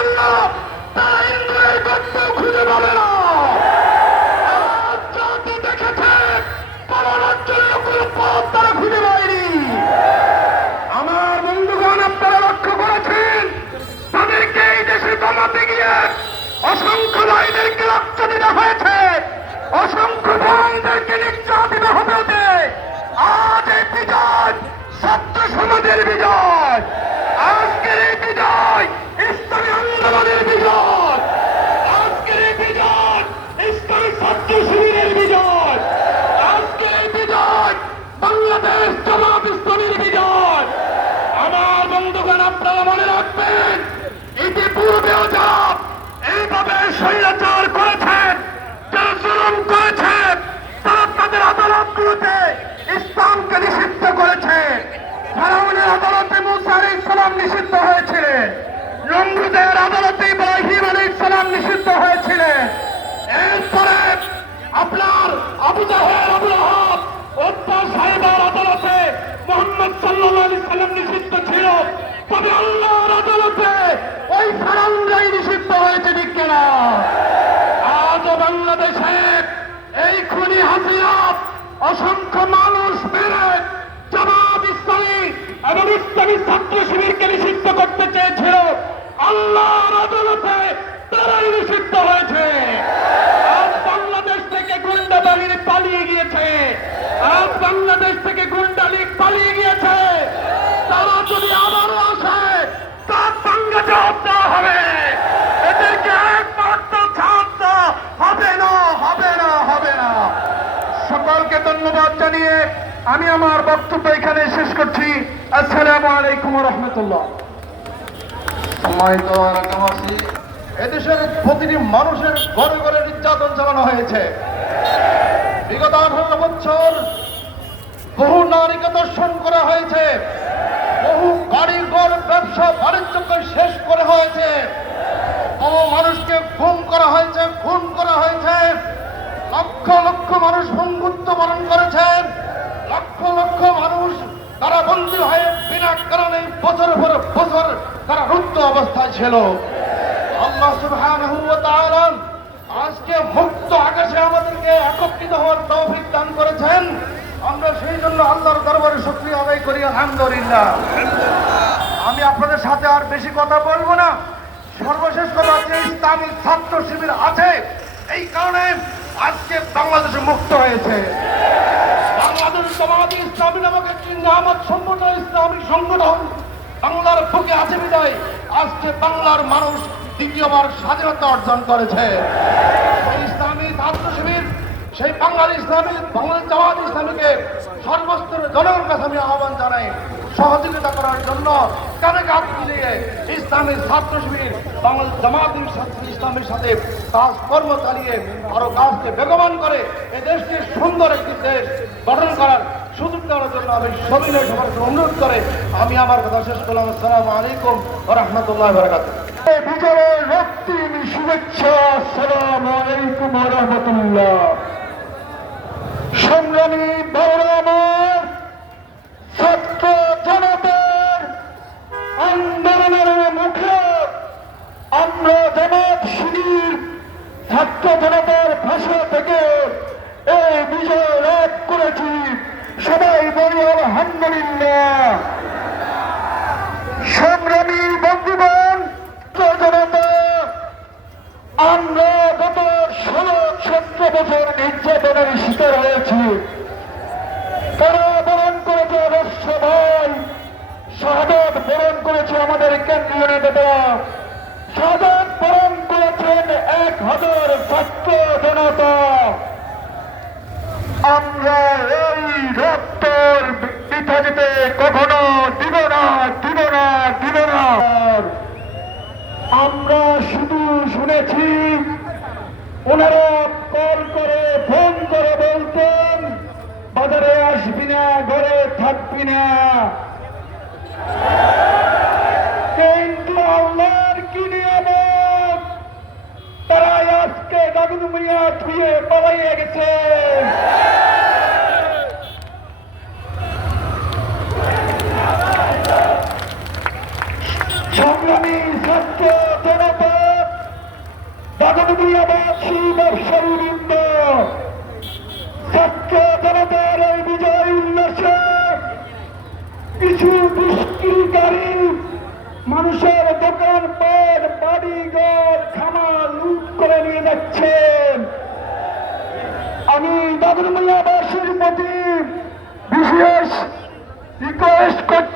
জন্য তারা ইন্দ্রের গর্ত খুঁজে পাবে না। জাতি দেখেছে পালানোর জন্য কোনো পথ তারা খুঁজে পায়নি। আমার বন্ধুগণ, আপনারা লক্ষ্য করেছেন তাদেরকে এই দেশে জমাতে গিয়ে অসংখ্য ভাইদেরকে রক্ত দিতে হয়েছে, অসংখ্য ভাইদেরকে নির্যাতিত হতে। আজ এই বিজয় ছাত্র সমাজের বিজয়, আজকের এই বিজয় ইসলামী আন্দোলনের বিজয়, আজকের এই বিজয় ইসলামী ছাত্র শিবিরের বিজয়, আজকের এই বিজয় বাংলাদেশ জামাত ইসলামীর বিজয়। আমার বন্ধুগণ, আপনারা মনে রাখবেন ইতিপূর্বেও যারা এইভাবে স্বৈরাচার করেছেন, যারা জুলুম করেছেন, তারা তাদের আদালতগুলোতে ইসলামকে নিষিদ্ধ করেছে। ফেরাউনের আদালতে মুসা আলাইহিস সালাম নিষিদ্ধ হয়েছিলেন, নমরুদের আদালতে ইব্রাহিম আলাইহিস সালাম নিষিদ্ধ হয়েছিলেন। এরপরে আপনার আবু জাহেল, আবু লাহাব, উতবা সাহেবের আদালতে মুহাম্মদ সাল্লাল্লাহু আলাইহি সাল্লাম নিষিদ্ধ ছিল। তবে আল্লাহর আদালতে ওই ফেরাউনরাই নিষিদ্ধ হয়েছে, ঠিক কিনা? আজও বাংলাদেশে এই খুনি হাসিনা অসংখ্য মানুষ মেরে জামাত ইসলামী এবং ইসলামী ছাত্র শিবিরকে নিষিদ্ধ করতে চেয়েছিল। আল্লাহর আদালতে তারাই নিষিদ্ধ হয়েছে। আজ বাংলাদেশ থেকে গুন্ডা বাহিনী পালিয়ে গিয়েছে, আজ বাংলাদেশ থেকে গুন্ডা লীগ পালিয়ে গিয়েছে। তারা যদি আবারও আসে তার সঙ্গে জবাব দেওয়া হবে। এদেরকে একমাত্র ছাড় দেওয়া হবে না, হবে না, হবে না। সকলকে ধন্যবাদ জানিয়ে আমি আমার বক্তব্য এখানে শেষ করছি। আসসালামু আলাইকুম ওয়া রাহমাতুল্লাহ। সম্মানিত এলাকাবাসী, এদেশের প্রতিটি মানুষের ঘরে ঘরে নির্যাতন চালানো হয়েছে। বিগত 18 বছর বহু নারীকে ধর্ষণ করা হয়েছে, বহু গাড়ি ঘর ব্যবসা বাণিজ্যকে শেষ করা হয়েছে, বহু মানুষকে খুন করা হয়েছে, খুন করা হয়েছে। লক্ষ লক্ষ মানুষ বন্ধুত্ব বরণ করেছেন, লক্ষ লক্ষ মানুষ তারা বন্দী হয়ে বিনা কারণে বছর পর বছর তারা রুদ্ধ অবস্থায় ছিল। আল্লাহ সুবহানাহু ওয়া তাআলা আজকে মুক্ত আকাশে আমাদেরকে একত্রিত হওয়ার তৌফিক দান করেছেন। আমরা সেই জন্য আল্লাহর দরবারে শুকরিয়া আদায় করি, আলহামদুলিল্লাহ। আমি আপনাদের সাথে আর বেশি কথা বলবো না। সর্বশেষ কথা হচ্ছে ইসলামী ছাত্র শিবির আছে, এই কারণে আজকে বাংলাদেশে মুক্ত হয়েছে। বাংলাদেশ জামাত ইসলামী নামক একটি নিয়ামত সম্পন্ন ইসলামী সংগঠন বাংলার বুকে আছে বিদায় আজকে বাংলার মানুষ দ্বিতীয়বার স্বাধীনতা অর্জন করেছে। সেই ইসলামী ছাত্র শিবির, সেই বাংলার ইসলামী বাংলাদেশ জামাত ইসলামীকে সর্বস্তরের জনগণের কাছে আমি আহ্বান জানাই সহযোগিতা করার জন্য। কানে কাঁধ মিলিয়ে ইসলামী ছাত্র শিবির বাংলাদেশ জামাত ইসলামের সাথে কাজকর্ম চালিয়ে আরো কাজকে বেগবান করে এ দেশকে সুন্দর একটি দেশ গঠন করার সুযোগ দেওয়ার জন্য আমি সবিনয় সবার অনুরোধ করে আমি আমার কথা শেষ করলাম। আসসালামু আলাইকুম ওয়া রাহমাতুল্লাহি ওয়া বারাকাতুহু। বিজয়ের রক্তিম শুভেচ্ছা। আসসালামু আলাইকুম ওয়া রাহমাতুল্লাহ। সংগ্রামী বাংলার ছাত্র জনতার আন্দোলনের মুখে আমরা জামাত শিবির ছাত্র জনতার ভাষা থেকে এই বিজয় লাভ করেছি। সবাই বলি আলহামদুলিল্লাহ। সংগ্রামী বন্ধুগণ, জনতা, আমরা গত 16-17 বছর নির্যাতনের শিকার হয়েছি। তারা বরণ করেছে অবশ্য ভাই, শাহাদাত বরণ করেছে আমাদের কেন্দ্রীয় নেতা, শাহাদাত বরণ করেছেন 1000 ছাত্র জনতা। আমরা এই রক্তের বৃথা যেতে কখনো দিব না, দিব না, দিব না। আমরা শুধু শুনেছি ওনারা কল করে ফোন করে বলতেন বাজারে আসবি না, ঘরে থাকবি না। কিন্তু আল্লাহর কি নিয়ামত, তারা আজকে দাগুন মিয়া ধুয়ে পালাইয়ে গেছে। সংগ্রামী ছাত্র জনতা দাগনভূঞাবাসী ব্যবসায়ী বৃন্দ, ছাত্র জনতার এই বিজয় উল্লাসে কিছু দুষ্কৃতিকারী মানুষের দোকান পাট বাড়িঘর খামার লুট করে নিয়ে যাচ্ছেন। আমি দাগনভূঞাবাসীর প্রতি বিশেষ রিকোয়েস্ট করছি,